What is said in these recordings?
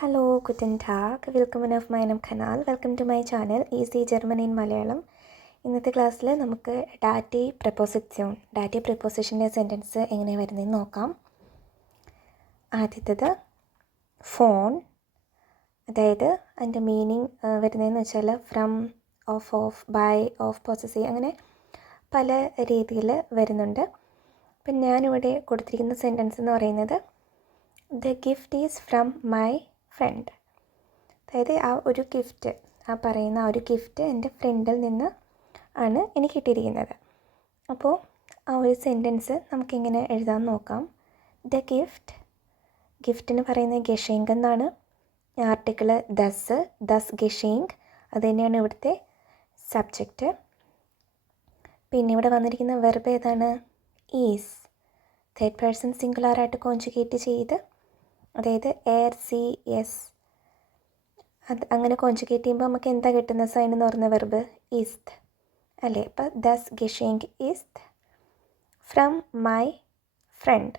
Hallo, guten Tag. Willkommen auf meinem Kanal. Welcome to my channel Easy German in Malayalam. ഇന്നത്തെ ക്ലാസ്സിൽ നമുക്ക് ഡാറ്റി പ്രിപ്പോസിഷൻ്റെ sentence എങ്ങനെ വരുന്നതെന്ന് നോക്കാം. ആദ്യത്തേത് ഫോൺ, അതായത് അതിൻ്റെ മീനിങ് വരുന്നതെന്ന് വെച്ചാൽ from, of, by, of, possessive, അങ്ങനെ പല രീതിയിൽ വരുന്നുണ്ട്. അപ്പം ഞാനിവിടെ കൊടുത്തിരിക്കുന്ന സെൻറ്റൻസ് എന്ന് പറയുന്നത് the gift is from my front. അതായത് ആ ഒരു ഗിഫ്റ്റ്, പറയുന്ന ആ ഒരു ഗിഫ്റ്റ് എൻ്റെ ഫ്രണ്ടിൽ നിന്ന് ആണ് എനിക്ക് കിട്ടിയിരിക്കുന്നത്. അപ്പോൾ ആ ഒരു സെൻറ്റൻസ് നമുക്കിങ്ങനെ എഴുതാൻ നോക്കാം. ദ ഗിഫ്റ്റിന് പറയുന്ന ഗഷേങ്ക് എന്നാണ്. ആർട്ടിക്കിൾ ദസ് ഗഷേങ്ക്, അത് തന്നെയാണ് ഇവിടുത്തെ സബ്ജക്റ്റ്. പിന്നെ ഇവിടെ വന്നിരിക്കുന്ന വെർബ് ഏതാണ്? ഈസ്. തേർഡ് പേഴ്സൺ സിംഗുലാറായിട്ട് കോൺജുഗേറ്റ് ചെയ്ത്, അതായത് ARCS, അത് അങ്ങനെ കോൺജുഗേറ്റ് ചെയ്യുമ്പോൾ നമുക്ക് എന്താ കിട്ടുന്ന സൈൻ എന്ന് പറയുന്ന വെർബ് ഈസ്റ്റ് അല്ലേ. അപ്പോൾ ദസ് ഗഷേങ്ക് ഈസ്റ്റ് ഫ്രം മൈ ഫ്രണ്ട്.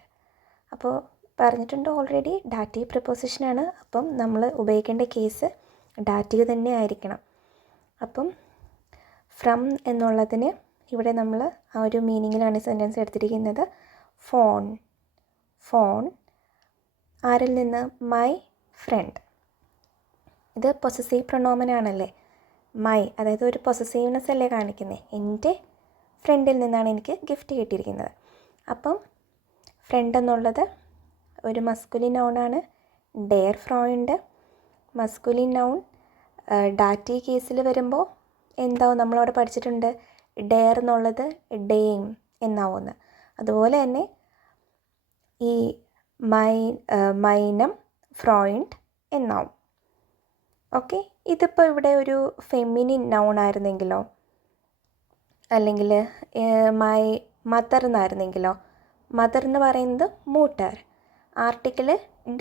അപ്പോൾ പറഞ്ഞിട്ടുണ്ട് ഓൾറെഡി, ഡാറ്റീവ് പ്രിപ്പോസിഷനാണ്. അപ്പം നമ്മൾ ഉപയോഗിക്കേണ്ട കേസ് ഡാറ്റീവ് തന്നെ ആയിരിക്കണം. അപ്പം ഫ്രം എന്നുള്ളതിന് ഇവിടെ നമ്മൾ ആ ഒരു മീനിങ്ങിലാണ് സെൻറ്റൻസ് എടുത്തിരിക്കുന്നത്. ഫോൺ ആരിൽ നിന്ന്? My friend. ഇത് പൊസസീവ് പ്രൊണോമനാണല്ലേ. മൈ, അതായത് ഒരു പൊസസീവ്നെസ് അല്ലേ കാണിക്കുന്നത്. എൻ്റെ ഫ്രണ്ടിൽ നിന്നാണ് എനിക്ക് ഗിഫ്റ്റ് കിട്ടിയിരിക്കുന്നത്. അപ്പം ഫ്രണ്ട് എന്നുള്ളത് ഒരു മസ്കുലിൻ നൗണാണ്. ഡെയർ ഫ്രോയിണ്ട് മസ്കുലിൻ നൗൺ. ഡാറ്റി കേസിൽ വരുമ്പോൾ എന്താവും? നമ്മളവിടെ പഠിച്ചിട്ടുണ്ട്, ഡെയർ എന്നുള്ളത് ഡെയിം എന്നാവുമെന്ന്. അതുപോലെ തന്നെ ഈ മൈനം ഫ്രോയിൻഡ് എന്നാവും. ഓക്കെ, ഇതിപ്പോൾ ഇവിടെ ഒരു ഫെമിനിൻ നൗൺ ആയിരുന്നെങ്കിലോ, അല്ലെങ്കിൽ മൈ മദർ എന്നായിരുന്നെങ്കിലോ. മദർ എന്ന് പറയുന്നത് മൂട്ടർ, ആർട്ടിക്കിൾ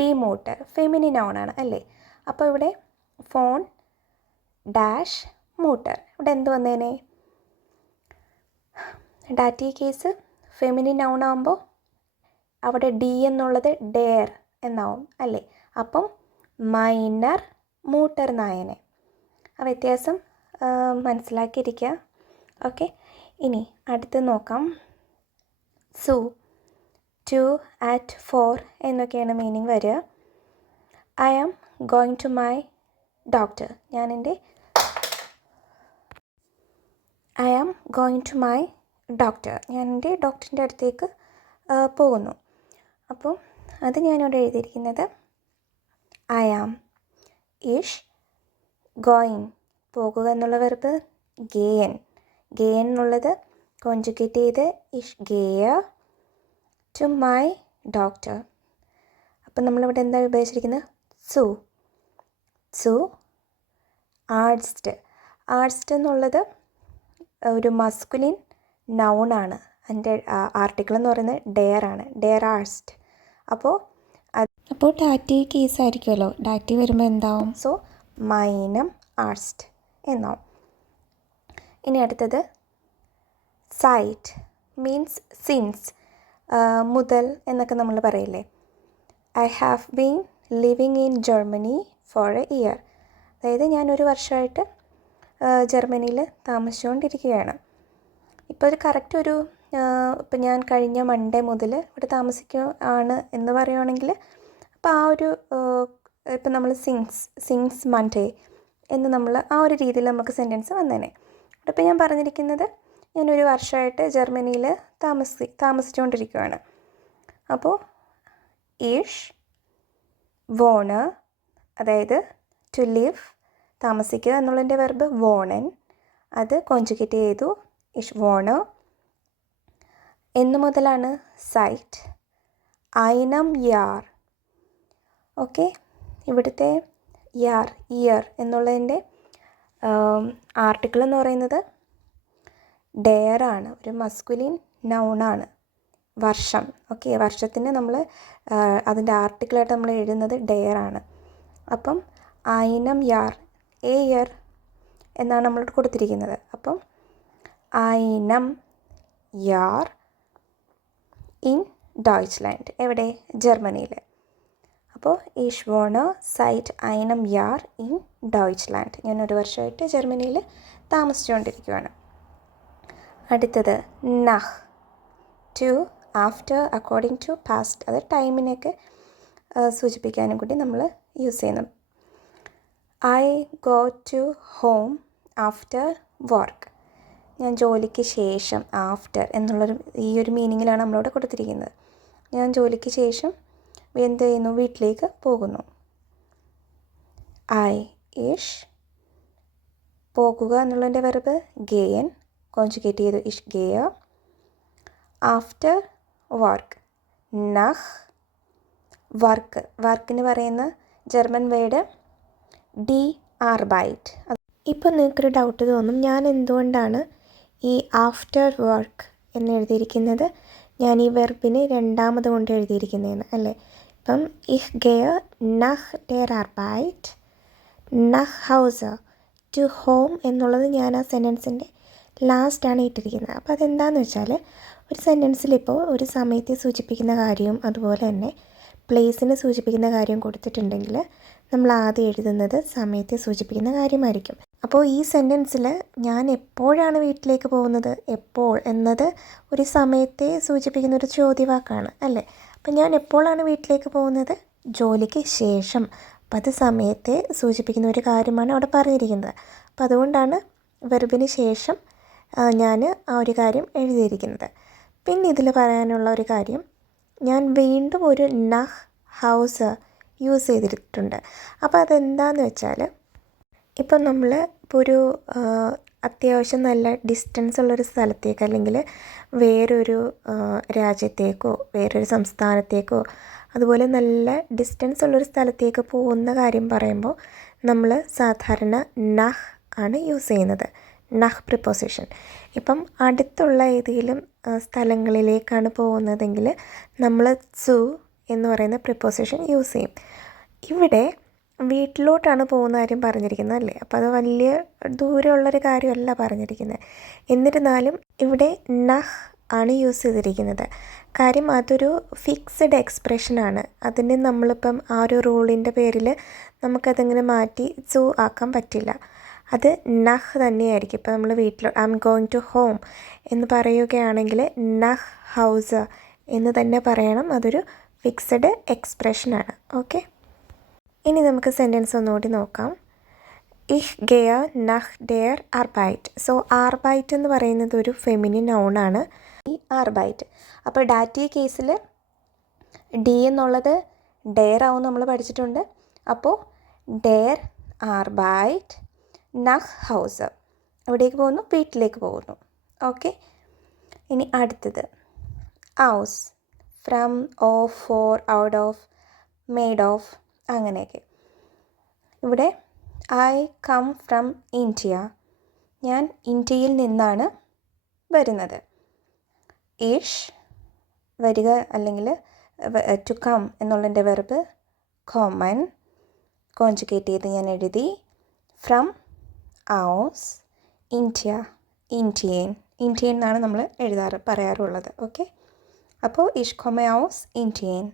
ഡിമൂട്ടർ, ഫെമിനിൻ നൗണാണ് അല്ലേ. അപ്പോൾ ഇവിടെ ഫോൺ ഡാഷ് മൂട്ടർ, ഇവിടെ എന്ത് വന്നേനെ? ഡാറ്റി കേസ് ഫെമിനിൻ നൗൺ ആകുമ്പോൾ അവിടെ ഡി എന്നുള്ളത് ഡെയർ എന്നാവും അല്ലേ. അപ്പം മൈനർ മൂട്ടർ നായനെ. ആ വ്യത്യാസം മനസ്സിലാക്കിയിരിക്കുക. ഓക്കെ, ഇനി അടുത്ത് നോക്കാം. സു, ടു, അറ്റ്, ഫോർ എന്നൊക്കെയാണ് മീനിങ് വരിക. I am going to my doctor. ഞാൻ എൻ്റെ ഡോക്ടറിൻ്റെ അടുത്തേക്ക് പോകുന്നു. അപ്പോൾ അത് ഞാനിവിടെ എഴുതിയിരിക്കുന്നത് ഐ ആം. ഇഷ്, ഗോയിങ്, പോകുക എന്നുള്ള വെർബ് ഗേയൻ. ഗേയൻ എന്നുള്ളത് കോൺജുഗേറ്റ് ചെയ്ത് ഇഷ് ഗേയ ടു മൈ ഡോക്ടർ. അപ്പം നമ്മളിവിടെ എന്താ ഉപയോഗിച്ചിരിക്കുന്നത്? സു. ആർട്സ്ഡ് എന്നുള്ളത് ഒരു മസ്കുലിൻ നൗണാണ്. അതിൻ്റെ ആർട്ടിക്കിൾ എന്ന് പറയുന്നത് ഡെയർ ആണ്. ഡെയർ ആർട്സ്ഡ്. അപ്പോൾ ഡാറ്റീവ് കേസ് ആയിരിക്കുമല്ലോ. ഡാറ്റീവ് വരുമ്പോൾ എന്താവും? സോ മൈനം ആർട്സ്ഡ് എന്നാവും. ഇനി അടുത്തത് സൈറ്റ്, മീൻസ് സിൻസ്, മുതൽ എന്നൊക്കെ നമ്മൾ പറയില്ലേ. I have been living in Germany four A year. അതായത് ഞാനൊരു വർഷമായിട്ട് ജർമ്മനിയിൽ താമസിച്ചുകൊണ്ടിരിക്കുകയാണ്. ഇപ്പോൾ ഒരു കറക്റ്റ് ഒരു ഇപ്പം ഞാൻ കഴിഞ്ഞ മൺഡേ മുതൽ ഇവിടെ താമസിക്കുകയാണ് എന്ന് പറയുകയാണെങ്കിൽ, അപ്പോൾ ആ ഒരു ഇപ്പം നമ്മൾ സിൻസ് മൺഡേ എന്ന് നമ്മൾ ആ ഒരു രീതിയിൽ നമുക്ക് സെൻറ്റൻസ് വന്നേനെ. അപ്പോൾ ഞാൻ പറഞ്ഞിരിക്കുന്നത് ഞാനൊരു വർഷമായിട്ട് ജർമ്മനിയിൽ താമസിച്ചുകൊണ്ടിരിക്കുകയാണ്. അപ്പോൾ ഈഷ് വോണ്, അതായത് ടു ലിവ്, താമസിക്കുക എന്നുള്ളതിൻ്റെ വെർബ് വോണൻ, അത് കോൺജുഗേറ്റ് ചെയ്തു ഇഷ് വോണ്. എന്ന് മുതലാണ് സൈറ്റ്. ഐനം യാർ. ഓക്കെ, ഇവിടുത്തെ ഇയർ എന്നുള്ളതിൻ്റെ ആർട്ടിക്കിൾ എന്ന് പറയുന്നത് ഡെയർ ആണ്, ഒരു മസ്കുലിൻ നൗണാണ്. വർഷം. ഓക്കെ, വർഷത്തിന് നമ്മൾ അതിൻ്റെ ആർട്ടിക്കിളായിട്ട് നമ്മൾ എഴുതുന്നത് ഡെയർ ആണ്. അപ്പം ഐനം യാർ, എ ഇയർ എന്നാണ് നമ്മളോട് കൊടുത്തിരിക്കുന്നത്. അപ്പം ഐനം യാർ ഇൻ ഡോയ്ച്ച്ലാൻഡ്, എവിടെ? ജർമ്മനിയിൽ. അപ്പോൾ ich wohne seit einem Jahr in Deutschland. ഞാൻ 1 വർഷമായിട്ട് ജർമ്മനിയിൽ താമസിച്ചുകൊണ്ടിരിക്കുകയാണ്. അടുത്തത് nach, to, after, according to, past. അത് ടൈമിനെയൊക്കെ സൂചിപ്പിക്കാനും കൂടി നമ്മൾ യൂസ് ചെയ്യുന്നു. I go to home after work. ഞാൻ ജോലിക്ക് ശേഷം, ആഫ്റ്റർ എന്നുള്ളൊരു ഈ ഒരു മീനിങ്ങിലാണ് നമ്മളവിടെ കൊടുത്തിരിക്കുന്നത്. ഞാൻ ജോലിക്ക് ശേഷം എന്ത് ചെയ്യുന്നു, വീട്ടിലേക്ക് പോകുന്നു. ich, പോകുക എന്നുള്ളതിൻ്റെ വെർബ് ഗെയിൻ, കോൺജുഗേറ്റ് ചെയ്തു ich gehe. After work, nach, work, വർക്കിന് പറയുന്ന ജർമ്മൻ വേർഡ് ഡി ആർബൈറ്റ്. ഇപ്പോൾ നിങ്ങൾക്കൊരു ഡൗട്ട് തോന്നും, ഞാൻ എന്തുകൊണ്ടാണ് ഈ ആഫ്റ്റർ വർക്ക് എന്ന് എഴുതിയിരിക്കുന്നത്, ഞാൻ ഈ വെർബിന് രണ്ടാമത് കൊണ്ട് എഴുതിയിരിക്കുന്നതെന്ന് അല്ലേ. ഇപ്പം ich gehe nach der Arbeit nach Hause, to home എന്നുള്ളത് ഞാൻ ആ സെൻറ്റൻസിൻ്റെ ലാസ്റ്റാണ് ഇട്ടിരിക്കുന്നത്. അപ്പോൾ അതെന്താണെന്ന് വെച്ചാൽ, ഒരു സെൻറ്റൻസിൽ ഇപ്പോൾ ഒരു സമയത്തെ സൂചിപ്പിക്കുന്ന കാര്യവും അതുപോലെ തന്നെ പ്ലേസിനെ സൂചിപ്പിക്കുന്ന കാര്യം കൊടുത്തിട്ടുണ്ടെങ്കിൽ നമ്മൾ ആദ്യം എഴുതുന്നത് സമയത്തെ സൂചിപ്പിക്കുന്ന കാര്യമായിരിക്കും. അപ്പോൾ ഈ സെൻറ്റൻസിൽ ഞാൻ എപ്പോഴാണ് വീട്ടിലേക്ക് പോകുന്നത്, എപ്പോൾ എന്നത് ഒരു സമയത്തെ സൂചിപ്പിക്കുന്ന ഒരു ചോദ്യവാക്കാണ് അല്ലേ. അപ്പം ഞാൻ എപ്പോഴാണ് വീട്ടിലേക്ക് പോകുന്നത്, ജോലിക്ക് ശേഷം. അപ്പം അത് സമയത്തെ സൂചിപ്പിക്കുന്ന ഒരു കാര്യമാണ് അവിടെ പറഞ്ഞിരിക്കുന്നത്. അപ്പം അതുകൊണ്ടാണ് വെർബിന് ശേഷം ഞാൻ ആ ഒരു കാര്യം എഴുതിയിരിക്കുന്നത്. പിന്നെ ഇതിൽ പറയാനുള്ള ഒരു കാര്യം, ഞാൻ വീണ്ടും ഒരു nach ഹൗസ് യൂസ് ചെയ്തിട്ടുണ്ട്. അപ്പോൾ അതെന്താണെന്ന് വെച്ചാൽ, ഇപ്പം നമ്മൾ ഇപ്പോൾ ഒരു അത്യാവശ്യം നല്ല ഡിസ്റ്റൻസ് ഉള്ളൊരു സ്ഥലത്തേക്ക് അല്ലെങ്കിൽ വേറൊരു രാജ്യത്തേക്കോ വേറൊരു സംസ്ഥാനത്തേക്കോ അതുപോലെ നല്ല ഡിസ്റ്റൻസ് ഉള്ളൊരു സ്ഥലത്തേക്ക് പോകുന്ന കാര്യം പറയുമ്പോൾ നമ്മൾ സാധാരണ nach ആണ് യൂസ് ചെയ്യുന്നത്, nach പ്രിപ്പോസിഷൻ. ഇപ്പം അടുത്തുള്ള ഏതെങ്കിലും സ്ഥലങ്ങളിലേക്കാണ് പോകുന്നതെങ്കിൽ നമ്മൾ zu എന്ന് പറയുന്ന പ്രിപ്പോസിഷൻ യൂസ് ചെയ്യും. ഇവിടെ വീട്ടിലോട്ടാണ് പോകുന്ന കാര്യം പറഞ്ഞിരിക്കുന്നത് അല്ലേ. അപ്പോൾ അത് വലിയ ദൂരമുള്ളൊരു കാര്യമല്ല പറഞ്ഞിരിക്കുന്നത്. എന്നിരുന്നാലും ഇവിടെ nach ആണ് യൂസ് ചെയ്തിരിക്കുന്നത്. കാര്യം അതൊരു ഫിക്സഡ് എക്സ്പ്രഷനാണ്. അതിന് നമ്മളിപ്പം ആ ഒരു റൂളിൻ്റെ പേരിൽ നമുക്കതിങ്ങനെ മാറ്റി zu ആക്കാൻ പറ്റില്ല. അത് nach തന്നെയായിരിക്കും. ഇപ്പോൾ നമ്മൾ I'm going to home എന്ന് പറയുകയാണെങ്കിൽ nach ഹൗസ് എന്ന് തന്നെ പറയണം. അതൊരു ഫിക്സഡ് എക്സ്പ്രഷനാണ്. ഓക്കെ, ഇനി നമുക്ക് സെൻറ്റൻസ് ഒന്നുകൂടി നോക്കാം. ich gehe nach der Arbeit. So Arbeit എന്ന് പറയുന്നത് ഒരു ഫെമിനിൻ നൗണാണ്, ഈ Arbeit. അപ്പോൾ ഡാറ്റീവ് കേസിൽ ഡി എന്നുള്ളത് ഡെയർ ആവും നമ്മൾ പഠിച്ചിട്ടുണ്ട്. അപ്പോൾ der Arbeit nach Hause, എവിടേക്ക് പോകുന്നു, വീട്ടിലേക്ക് പോകുന്നു. ഓക്കെ, ഇനി അടുത്തത് aus, from, of, for, out of, made of, അങ്ങനെയൊക്കെ. ഇവിടെ ഐ കം ഫ്രം ഇന്ത്യ, ഞാൻ ഇന്ത്യയിൽ നിന്നാണ് വരുന്നത്. ich, വരിക അല്ലെങ്കിൽ ടു കം എന്നുള്ളതിൻ്റെ വെർബ് kommen, കോൺജുഗേറ്റ് ചെയ്ത് ഞാൻ എഴുതി. From, aus, India, Indian, Indian എന്നാണ് നമ്മൾ പറയാറുള്ളത്. ഓക്കെ, അപ്പോൾ ich komme aus Indien.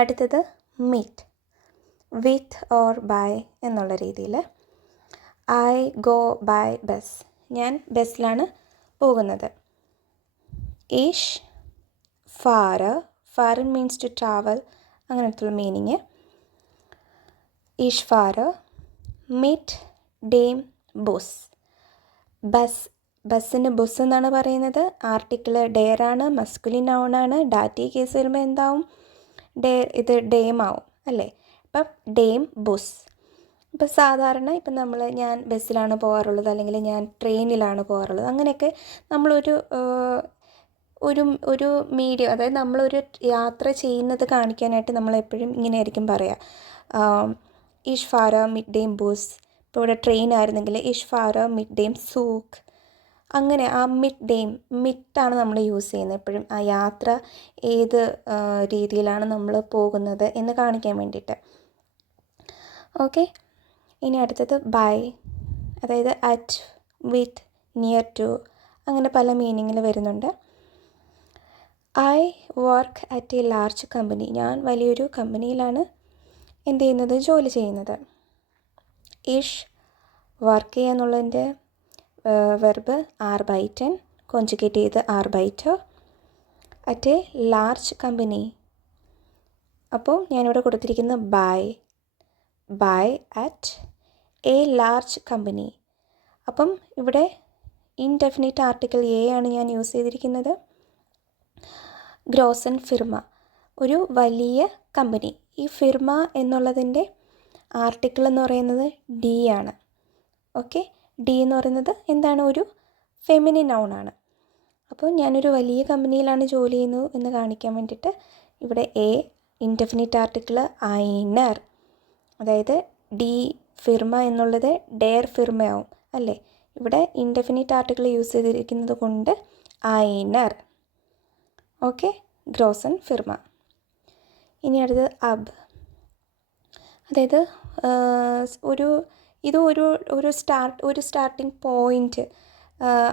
അടുത്തത് meet, വിത്ത് ഓർ ബൈ എന്നുള്ള രീതിയിൽ. ഐ ഗോ ബൈ ബസ്, ഞാൻ ബസ്സിലാണ് പോകുന്നത്. ich fahre, fahren means to travel, അങ്ങനത്തുള്ള meaning. ich fahre mit dem Bus, ബസ്സിന് ബസ് എന്നാണ് പറയുന്നത്. ആർട്ടിക്കിൾ ഡെയർ ആണ്, മസ്കുലിൻ നൗണാണ്. ഡാറ്റീവ് കേസ് വരുമ്പോൾ എന്താവും, ഇത് ഡേം ആവും അല്ലേ. അപ്പം ഡേം ബുസ്. ഇപ്പം സാധാരണ ഇപ്പം ഞാൻ ബസ്സിലാണ് പോകാറുള്ളത് അല്ലെങ്കിൽ ഞാൻ ട്രെയിനിലാണ് പോകാറുള്ളത്. അങ്ങനെയൊക്കെ നമ്മളൊരു ഒരു മീഡിയം, അതായത് നമ്മളൊരു യാത്ര ചെയ്യുന്നത് കാണിക്കാനായിട്ട് നമ്മളെപ്പോഴും ഇങ്ങനെയായിരിക്കും പറയുക, ich fahre mit dem Bus. ഇപ്പോൾ ഇവിടെ ട്രെയിൻ ആയിരുന്നെങ്കിൽ ich fahre mit dem Zug. അങ്ങനെ ആ മിറ്റാണ് നമ്മൾ യൂസ് ചെയ്യുന്നത് എപ്പോഴും, ആ യാത്ര ഏത് രീതിയിലാണ് നമ്മൾ പോകുന്നത് എന്ന് കാണിക്കാൻ വേണ്ടിയിട്ട്. ഓക്കെ, ഇനി അടുത്തത് ബൈ, അതായത് അറ്റ്, വിത്ത്, നിയർ ടു, അങ്ങനെ പല മീനിങ്ങിൽ വരുന്നുണ്ട്. I work at a large company. ഞാൻ വലിയൊരു കമ്പനിയിലാണ് എന്ത് ചെയ്യുന്നത്, ജോലി ചെയ്യുന്നത്. ഇഷ് വർക്ക് ചെയ്യുക എന്നുള്ളതിൻ്റെ വെർബ് ആർബൈറ്റൻ, കോൺജുഗേറ്റ് ചെയ്ത് ആർബൈറ്റർ. അറ്റ് എ ലാർജ് കമ്പനി, അപ്പോൾ ഞാനിവിടെ കൊടുത്തിരിക്കുന്നത് by at a large company. അപ്പം ഇവിടെ ഇൻഡെഫിനിറ്റ് ആർട്ടിക്കിൾ എ ആണ് ഞാൻ യൂസ് ചെയ്തിരിക്കുന്നത്. ഗ്രോസൻ ഫിർമ, ഒരു വലിയ കമ്പനി. ഈ ഫിർമ എന്നുള്ളതിൻ്റെ ആർട്ടിക്കിൾ എന്ന് പറയുന്നത് ഡി ആണ്. ഓക്കെ, ഡി എന്ന് പറയുന്നത് എന്താണ്, ഒരു ഫെമിനിൻ നൗണാണ്. അപ്പോൾ ഞാനൊരു വലിയ കമ്പനിയിലാണ് ജോലി ചെയ്യുന്നത് എന്ന് കാണിക്കാൻ വേണ്ടിയിട്ട് ഇവിടെ എ ഇൻഡെഫിനിറ്റ് ആർട്ടിക്കിൾ ഐനർ, അതായത് ഡി ഫിർമ എന്നുള്ളത് ഡെയർ ഫിർമയാവും അല്ലേ. ഇവിടെ ഇൻഡെഫിനിറ്റ് ആർട്ടിക്കിൾ യൂസ് ചെയ്തിരിക്കുന്നത് കൊണ്ട് ഐനർ. ഓക്കെ, ഗ്രോസൻ ഫിർമ. ഇനി അടുത്തത് അബ്, അതായത് ഒരു സ്റ്റാർട്ടിങ് പോയിൻറ്റ്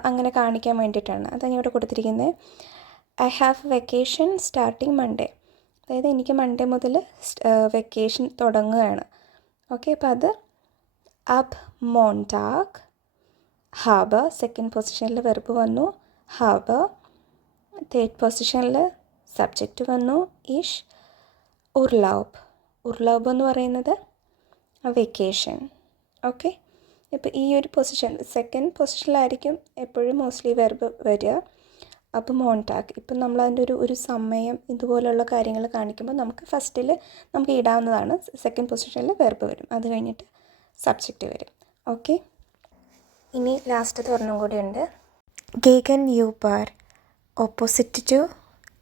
അങ്ങനെ കാണിക്കാൻ വേണ്ടിയിട്ടാണ്. അതാണ് ഞാൻ ഇവിടെ കൊടുത്തിരിക്കുന്നത്. I have vacation starting Monday, അതായത് എനിക്ക് മൺഡേ മുതൽ വെക്കേഷൻ തുടങ്ങുകയാണ്. ഓക്കെ, അപ്പോൾ അത് അബ് മോണ്ടാഗ്. ഹാബർ സെക്കൻഡ് പൊസിഷനിൽ വെർബ് വന്നു, ഹാബർ. തേർഡ് പൊസിഷനിൽ സബ്ജക്റ്റ് വന്നു, ഇഷ്. ഉർലൗബ് എന്ന് പറയുന്നത് വെക്കേഷൻ. ഓക്കെ, ഇപ്പോൾ ഈ ഒരു പൊസിഷൻ സെക്കൻഡ് പൊസിഷനിലായിരിക്കും എപ്പോഴും മോസ്റ്റ്ലി വെർബ് വരിക. അപ്പോൾ മോണ്ടാഗ്, ഇപ്പം നമ്മൾ അതിൻ്റെ ഒരു സമയം ഇതുപോലുള്ള കാര്യങ്ങൾ കാണിക്കുമ്പോൾ നമുക്ക് ഫസ്റ്റിൽ നമുക്ക് ഇടാവുന്നതാണ്. സെക്കൻഡ് പൊസിഷനിൽ വെർബ് വരും, അത് കഴിഞ്ഞിട്ട് സബ്ജക്റ്റ് വരും. ഓക്കെ, ഇനി ലാസ്റ്റത്തെ ഒരെണ്ണം കൂടി ഉണ്ട്. ഗേഗൻ യൂബർ, ഓപ്പോസിറ്റ് ടു,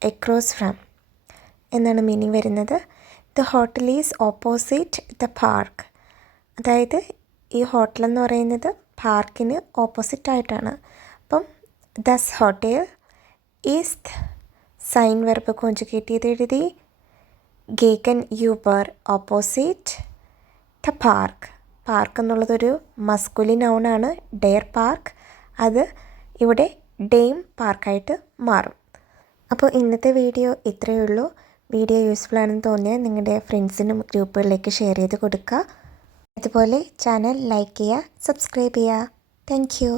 എക്രോസ് ഫ്രം എന്നാണ് മീനിങ് വരുന്നത്. The hotel is opposite the park, അതായത് ഈ ഹോട്ടലെന്ന് പറയുന്നത് പാർക്കിന് ഓപ്പോസിറ്റായിട്ടാണ്. അപ്പം ദസ് ഹോട്ടൽ ഈസ് സൈൻ വെർബ് കോൺജുഗേറ്റ് ചെയ്ത് എഴുതി. ഗേഗൻ യൂബർ ഓപ്പോസിറ്റ് ദ പാർക്ക്. പാർക്ക് എന്നുള്ളതൊരു മസ്കുലിൻ നൗണാണ്, ഡെയർ പാർക്ക്. അത് ഇവിടെ ഡെയിം പാർക്കായിട്ട് മാറും. അപ്പോൾ ഇന്നത്തെ വീഡിയോ ഇത്രയേ ഉള്ളൂ. വീഡിയോ യൂസ്ഫുൾ ആണെന്ന് തോന്നിയാൽ നിങ്ങളുടെ ഫ്രണ്ട്സിനും ഗ്രൂപ്പുകളിലേക്ക് ഷെയർ ചെയ്ത് കൊടുക്കുക. അതുപോലെ ചാനൽ ലൈക്ക് ചെയ്യുക, സബ്സ്ക്രൈബ് ചെയ്യുക. Thank you.